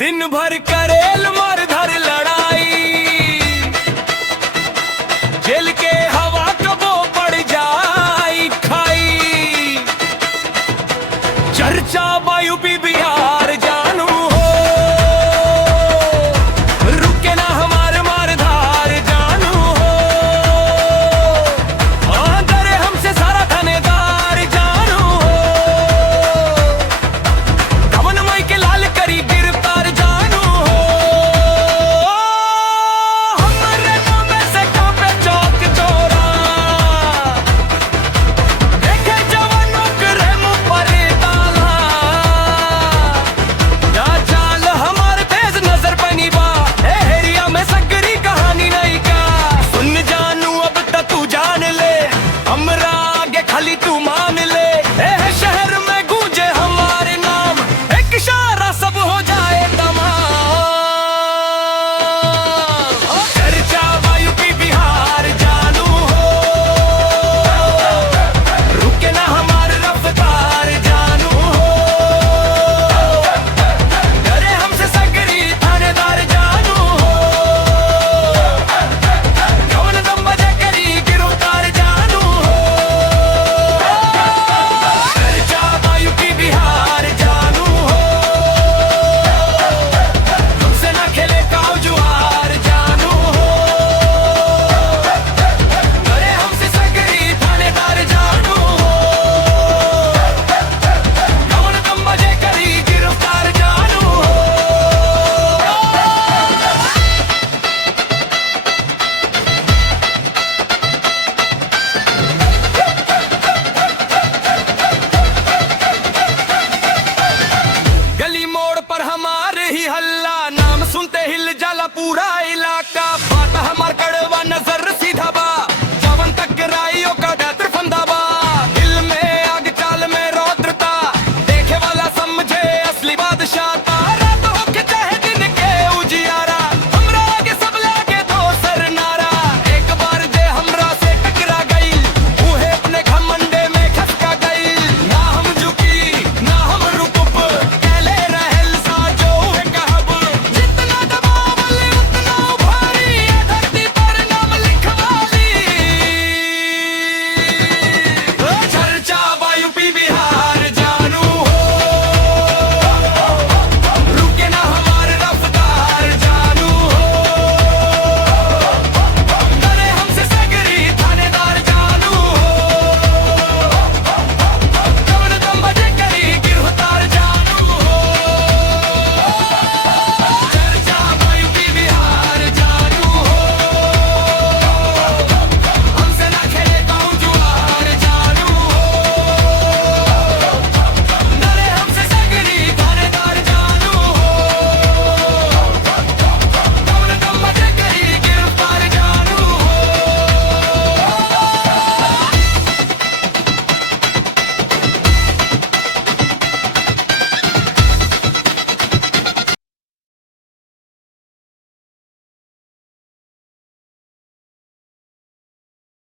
दिन भर करेल मार धर लड़ाई, जेल के हवा कबो पड़ जाई खाई। चर्चा यूपी बिहार जानू हो, रुके ना हमार मार धार जानू हो। डरे हमसे सारा थानेदार जानू हो, कवन मई के लाल करी गिरफ्तार जानू हो। हमारे नामे से कांपे चौक चौरा, देखे जवानों करे मुंह पर ताला। या चाल हमारे तेज नजर बनी बा, एरिया में सगरी कहानी नहीं का। सुन जानू अब तक तू जान ले, हमरा आगे खाली तू मान ले। शहर में गूंजे हमारे नाम, एक इशारा सब हो जाए तमाम। चर्चा यूपी बिहार जानू हो, रुके ना हमार रफ्तार जानू हो। डरे हमसे सगरी थानेदार जानू हो, कौन दम बजे करी गिरफ्तार जानू हो। चर्चा यूपी बिहार जानू हो, तुमसे ना खेले काऊ जुआर जानू हो। डरे हमसे सगरी थानेदार जानू हो, कौन दम बजे करी गिरफ्तार जानू हो। गली मोड़ पर हमारे ही हल्ला, नाम सुनते हिल जाला पूरा इलाका।